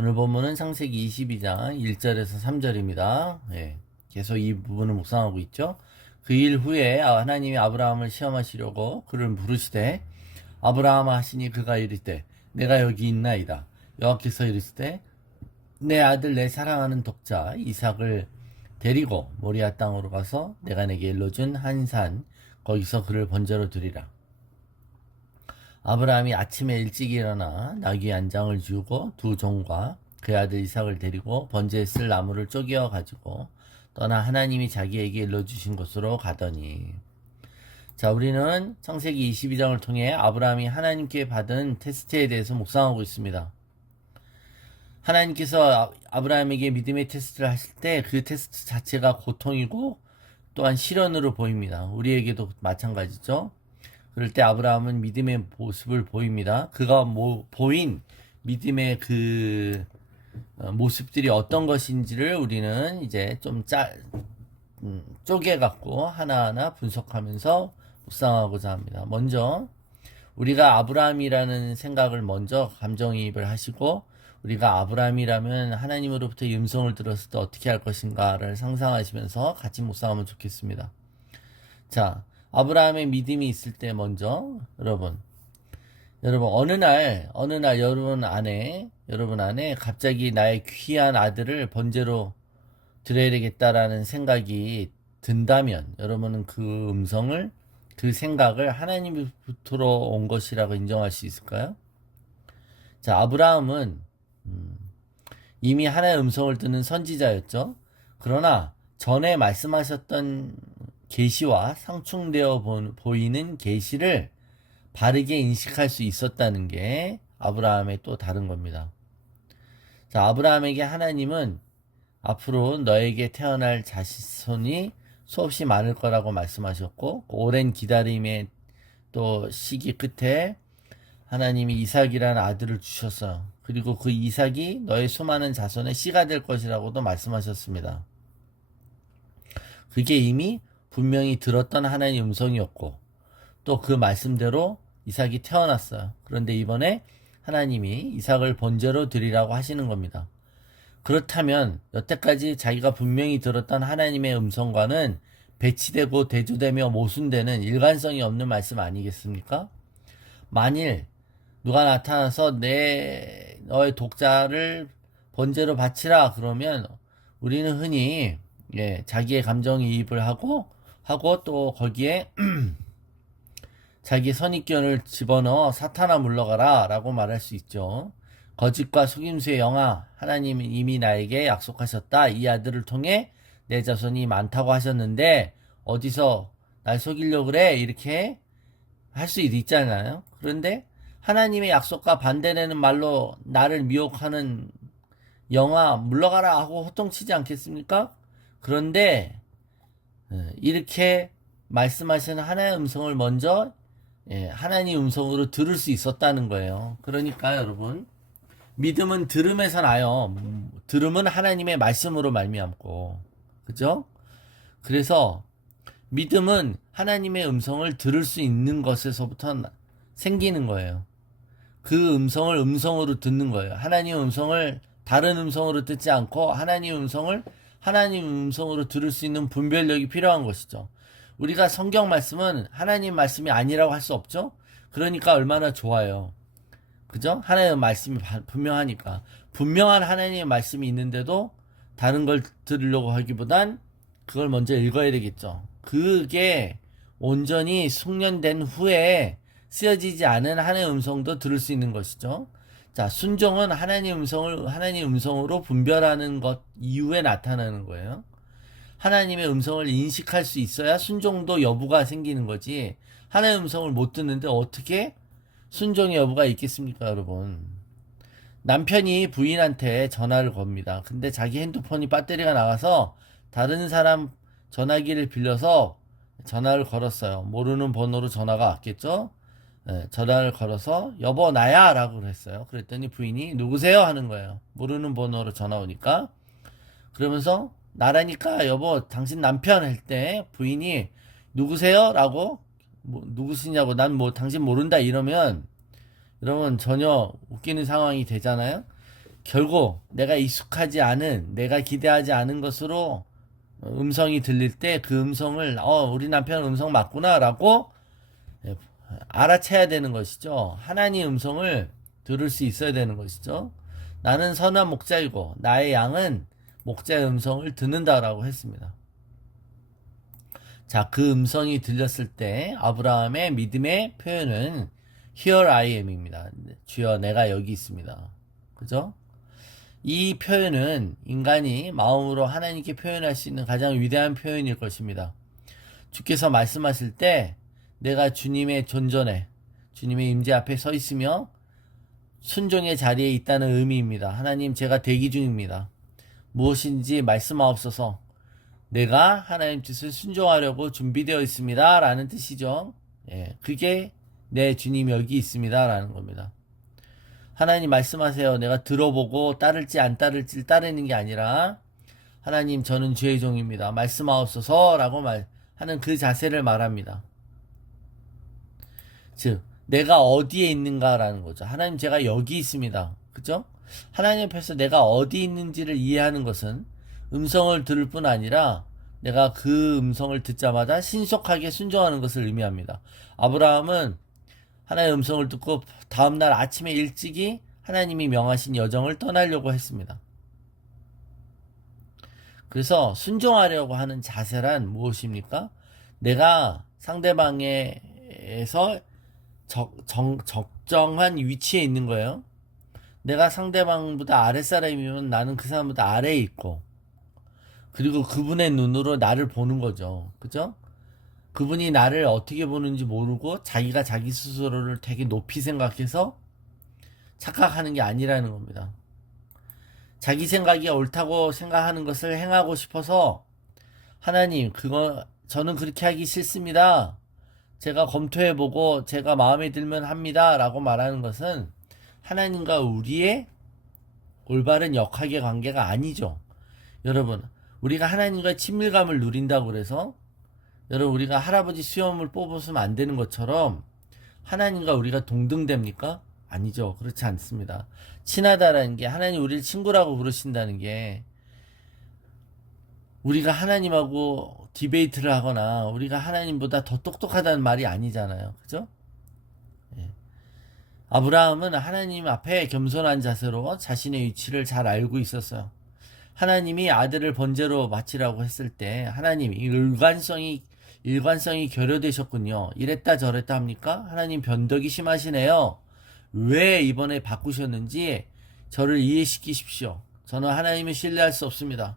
오늘 본문은 창세기 22장 1절에서 3절입니다. 계속 이 부분을 묵상하고 있죠. 그 일 후에 하나님이 아브라함을 시험하시려고 그를 부르시되 아브라함 하시니 그가 이르되 내가 여기 있나이다. 여호와께서 이르시되 내 아들 내 사랑하는 독자 이삭을 데리고 모리아 땅으로 가서 내가 내게 일러준 한 산 거기서 그를 번제로 드리라. 아브라함이 아침에 일찍 일어나 나귀 안장을 지우고 두 종과 그 아들 이삭을 데리고 번제에 쓸 나무를 쪼개어 가지고 떠나 하나님이 자기에게 일러주신 곳으로 가더니. 자, 우리는 창세기 22장을 통해 아브라함이 하나님께 받은 테스트에 대해서 묵상하고 있습니다. 하나님께서 아브라함에게 믿음의 테스트를 하실 때 그 테스트 자체가 고통이고 또한 시련으로 보입니다. 우리에게도 마찬가지죠. 그럴 때 아브라함은 믿음의 모습을 보입니다. 그가 보인 믿음의 그 모습들이 어떤 것인지를 우리는 이제 좀 쪼개갖고 하나하나 분석하면서 묵상하고자 합니다. 먼저 우리가 아브라함이라는 생각을 먼저 감정이입을 하시고 우리가 아브라함이라면 하나님으로부터 음성을 들었을 때 어떻게 할 것인가를 상상하시면서 같이 묵상하면 좋겠습니다. 자, 아브라함의 믿음이 있을 때 먼저 여러분 어느 날 여러분 안에 갑자기 나의 귀한 아들을 번제로 드려야 되겠다라는 생각이 든다면 여러분은 그 생각을 하나님부터 온 것이라고 인정할 수 있을까요? 자, 아브라함은 이미 하나의 음성을 듣는 선지자였죠. 그러나 전에 말씀하셨던 계시와 상충되어 보이는 계시를 바르게 인식할 수 있었다는 게 아브라함의 또 다른 겁니다. 자, 아브라함에게 하나님은 앞으로 너에게 태어날 자손이 수없이 많을 거라고 말씀하셨고 오랜 기다림의 또 시기 끝에 하나님이 이삭이라는 아들을 주셨어요. 그리고 그 이삭이 너의 수많은 자손의 씨가 될 것이라고도 말씀하셨습니다. 그게 이미 분명히 들었던 하나님의 음성이었고 또 그 말씀대로 이삭이 태어났어요. 그런데 이번에 하나님이 이삭을 번제로 드리라고 하시는 겁니다. 그렇다면 여태까지 자기가 분명히 들었던 하나님의 음성과는 배치되고 대조되며 모순되는 일관성이 없는 말씀 아니겠습니까? 만일 누가 나타나서 너의 독자를 번제로 바치라 그러면 우리는 흔히 자기의 감정이입을 하고 또 거기에 자기 선입견을 집어넣어 사탄아 물러가라 라고 말할 수 있죠. 거짓과 속임수의 영아 하나님이 이미 나에게 약속하셨다. 이 아들을 통해 내 자손이 많다고 하셨는데 어디서 날 속이려고 그래? 이렇게 할 수 있잖아요. 그런데 하나님의 약속과 반대되는 말로 나를 미혹하는 영아 물러가라 하고 호통치지 않겠습니까? 그런데 이렇게 말씀하시는 하나의 음성을 먼저 하나님 음성으로 들을 수 있었다는 거예요. 그러니까 여러분 믿음은 들음에서 나요. 들음은 하나님의 말씀으로 말미암고 그죠? 그래서 믿음은 하나님의 음성을 들을 수 있는 것에서부터 생기는 거예요. 그 음성을 음성으로 듣는 거예요. 하나님의 음성을 다른 음성으로 듣지 않고 하나님의 음성을 하나님 음성으로 들을 수 있는 분별력이 필요한 것이죠. 우리가 성경 말씀은 하나님 말씀이 아니라고 할 수 없죠. 그러니까 얼마나 좋아요. 그죠? 하나님의 말씀이 분명하니까. 분명한 하나님의 말씀이 있는데도 다른 걸 들으려고 하기보단 그걸 먼저 읽어야 되겠죠. 그게 온전히 숙련된 후에 쓰여지지 않은 하나님의 음성도 들을 수 있는 것이죠. 자, 순종은 하나님의 음성을 하나님의 음성으로 분별하는 것 이후에 나타나는 거예요. 하나님의 음성을 인식할 수 있어야 순종도 여부가 생기는 거지. 하나님의 음성을 못 듣는데 어떻게 순종의 여부가 있겠습니까, 여러분? 남편이 부인한테 전화를 겁니다. 근데 자기 핸드폰이 배터리가 나가서 다른 사람 전화기를 빌려서 전화를 걸었어요. 모르는 번호로 전화가 왔겠죠? 전화를 걸어서 여보 나야 라고 그랬어요. 그랬더니 부인이 누구세요? 하는 거예요. 모르는 번호로 전화 오니까. 그러면서 나라니까 여보 당신 남편 할 때 부인이 누구세요? 라고 누구시냐고 난 당신 모른다 이러면 여러분 전혀 웃기는 상황이 되잖아요. 결국 내가 익숙하지 않은, 내가 기대하지 않은 것으로 음성이 들릴 때 그 음성을 우리 남편 음성 맞구나라고 알아채야 되는 것이죠. 하나님의 음성을 들을 수 있어야 되는 것이죠. 나는 선한 목자이고 나의 양은 목자의 음성을 듣는다라고 했습니다. 자, 그 음성이 들렸을 때 아브라함의 믿음의 표현은 Here I am입니다. 주여 내가 여기 있습니다. 그죠? 이 표현은 인간이 마음으로 하나님께 표현할 수 있는 가장 위대한 표현일 것입니다. 주께서 말씀하실 때 내가 주님의 존전에, 주님의 임재 앞에 서 있으며 순종의 자리에 있다는 의미입니다. 하나님, 제가 대기 중입니다. 무엇인지 말씀하옵소서. 내가 하나님 뜻을 순종하려고 준비되어 있습니다 라는 뜻이죠. 그게 내 주님 여기 있습니다 라는 겁니다. 하나님 말씀하세요. 내가 들어보고 따를지 안 따를지 따르는 게 아니라 하나님, 저는 주의 종입니다. 말씀하옵소서 라고 하는 그 자세를 말합니다. 즉 내가 어디에 있는가라는 거죠. 하나님, 제가 여기 있습니다. 그죠? 하나님 앞에서 내가 어디 있는지를 이해하는 것은 음성을 들을 뿐 아니라 내가 그 음성을 듣자마자 신속하게 순종하는 것을 의미합니다. 아브라함은 하나님의 음성을 듣고 다음날 아침에 일찍이 하나님이 명하신 여정을 떠나려고 했습니다. 그래서 순종하려고 하는 자세란 무엇입니까? 내가 상대방에서 적정한 위치에 있는 거예요. 내가 상대방보다 아랫사람이면 나는 그 사람보다 아래에 있고, 그리고 그분의 눈으로 나를 보는 거죠. 그죠? 그분이 나를 어떻게 보는지 모르고 자기가 자기 스스로를 되게 높이 생각해서 착각하는 게 아니라는 겁니다. 자기 생각이 옳다고 생각하는 것을 행하고 싶어서 하나님, 저는 그렇게 하기 싫습니다. 제가 검토해보고 제가 마음에 들면 합니다 라고 말하는 것은 하나님과 우리의 올바른 역학의 관계가 아니죠. 여러분, 우리가 하나님과 친밀감을 누린다고 그래서 여러분, 우리가 할아버지 수염을 뽑으면 안 되는 것처럼 하나님과 우리가 동등됩니까? 아니죠. 그렇지 않습니다. 친하다라는 게, 하나님 우리를 친구라고 부르신다는 게 우리가 하나님하고 디베이트를 하거나 우리가 하나님보다 더 똑똑하다는 말이 아니잖아요. 그죠? 아브라함은 하나님 앞에 겸손한 자세로 자신의 위치를 잘 알고 있었어요. 하나님이 아들을 번제로 바치라고 했을 때 하나님이 일관성이 결여되셨군요. 이랬다 저랬다 합니까? 하나님 변덕이 심하시네요. 왜 이번에 바꾸셨는지 저를 이해시키십시오. 저는 하나님을 신뢰할 수 없습니다.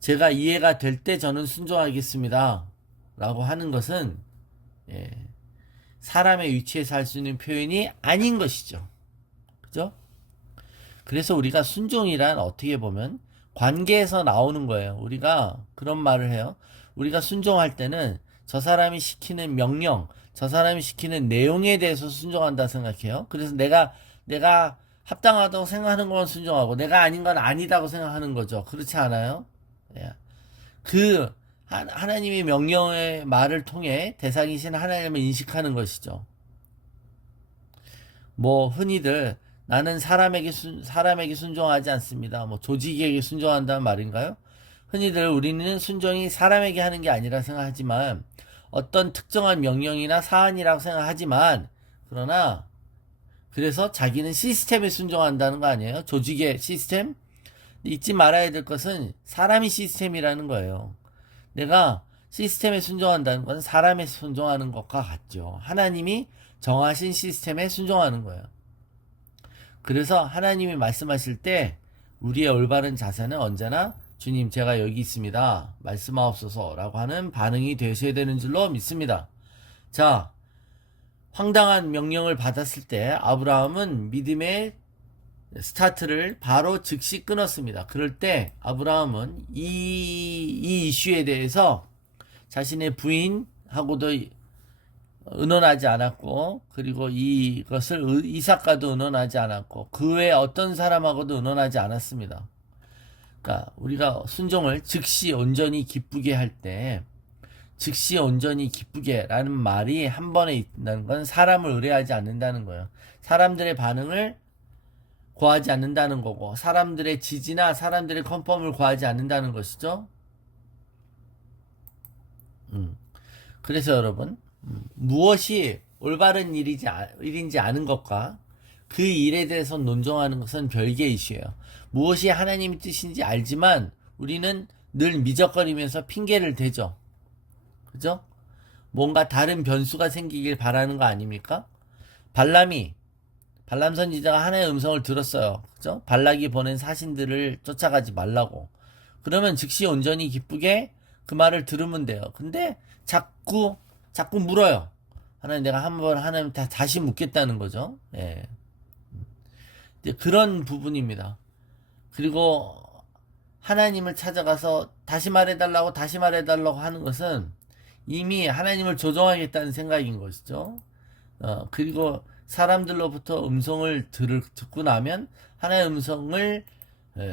제가 이해가 될 때 저는 순종하겠습니다 라고 하는 것은 사람의 위치에서 할 수 있는 표현이 아닌 것이죠. 그죠? 그래서 우리가 순종이란 어떻게 보면 관계에서 나오는 거예요. 우리가 그런 말을 해요. 우리가 순종할 때는 저 사람이 시키는 명령, 저 사람이 시키는 내용에 대해서 순종한다 생각해요. 그래서 내가 합당하다고 생각하는 건 순종하고 내가 아닌 건 아니다고 생각하는 거죠. 그렇지 않아요? 하나님의 명령의 말을 통해 대상이신 하나님을 인식하는 것이죠. 흔히들 나는 사람에게 순종하지 않습니다. 조직에게 순종한다는 말인가요? 흔히들 우리는 순종이 사람에게 하는 게 아니라 생각하지만 어떤 특정한 명령이나 사안이라고 생각하지만 그래서 자기는 시스템에 순종한다는 거 아니에요? 조직의 시스템? 잊지 말아야 될 것은 사람이 시스템이라는 거예요. 내가 시스템에 순종한다는 건 사람에 순종하는 것과 같죠. 하나님이 정하신 시스템에 순종하는 거예요. 그래서 하나님이 말씀하실 때 우리의 올바른 자세는 언제나 주님, 제가 여기 있습니다. 말씀하옵소서 라고 하는 반응이 되셔야 되는 줄로 믿습니다. 자, 황당한 명령을 받았을 때 아브라함은 믿음의 스타트를 바로 즉시 끊었습니다. 그럴 때 아브라함은 이 이슈에 대해서 자신의 부인하고도 의논하지 않았고, 그리고 이것을 이삭과도 의논하지 않았고, 그 외에 어떤 사람하고도 의논하지 않았습니다. 그러니까 우리가 순종을 즉시 온전히 기쁘게 할 때, 즉시 온전히 기쁘게 라는 말이 한 번에 있다는 건 사람을 의뢰하지 않는다는 거예요. 사람들의 반응을 구하지 않는다는 거고, 사람들의 지지나 사람들의 컨펌을 구하지 않는다는 것이죠. 그래서 여러분, 무엇이 올바른 일인지 아는 것과 그 일에 대해서 논쟁하는 것은 별개의 이슈예요. 무엇이 하나님의 뜻인지 알지만 우리는 늘 미적거리면서 핑계를 대죠. 그죠? 뭔가 다른 변수가 생기길 바라는 거 아닙니까? 발람 선지자가 하나님의 음성을 들었어요. 그죠? 발락이 보낸 사신들을 쫓아가지 말라고. 그러면 즉시 온전히 기쁘게 그 말을 들으면 돼요. 근데 자꾸 물어요. 하나님, 내가 한번 하나님 다시 묻겠다는 거죠. 예. 이제 그런 부분입니다. 그리고 하나님을 찾아가서 다시 말해달라고 하는 것은 이미 하나님을 조종하겠다는 생각인 것이죠. 그리고 사람들로부터 음성을 듣고 나면 하나님의 음성을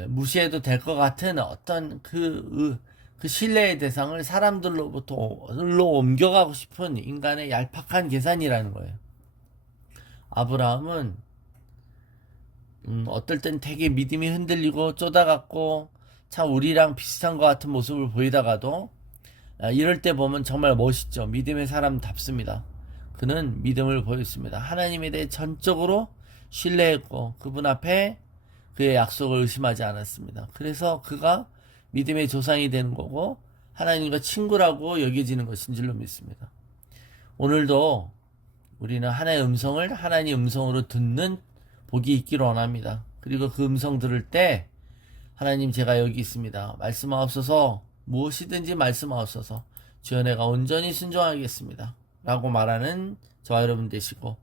무시해도 될 것 같은 어떤 그 신뢰의 대상을 사람들로부터로 옮겨가고 싶은 인간의 얄팍한 계산이라는 거예요. 아브라함은 어떨 땐 되게 믿음이 흔들리고 쪼다갔고 참 우리랑 비슷한 것 같은 모습을 보이다가도 이럴 때 보면 정말 멋있죠. 믿음의 사람답습니다. 그는 믿음을 보였습니다. 하나님에 대해 전적으로 신뢰했고 그분 앞에 그의 약속을 의심하지 않았습니다. 그래서 그가 믿음의 조상이 되는 거고 하나님과 친구라고 여겨지는 것인 줄로 믿습니다. 오늘도 우리는 하나님의 음성을 하나님의 음성으로 듣는 복이 있기를 원합니다. 그리고 그 음성 들을 때 하나님, 제가 여기 있습니다. 말씀하옵소서. 무엇이든지 말씀하옵소서. 주여, 내가 온전히 순종하겠습니다. 라고 말하는 저와 여러분 되시고,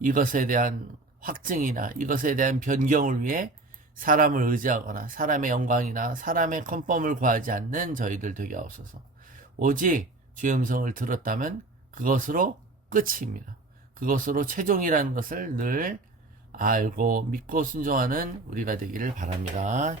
이것에 대한 확증이나 이것에 대한 변경을 위해 사람을 의지하거나 사람의 영광이나 사람의 컨펌을 구하지 않는 저희들 되게 하옵소서. 오직 주의 음성을 들었다면 그것으로 끝입니다. 그것으로 최종이라는 것을 늘 알고 믿고 순종하는 우리가 되기를 바랍니다.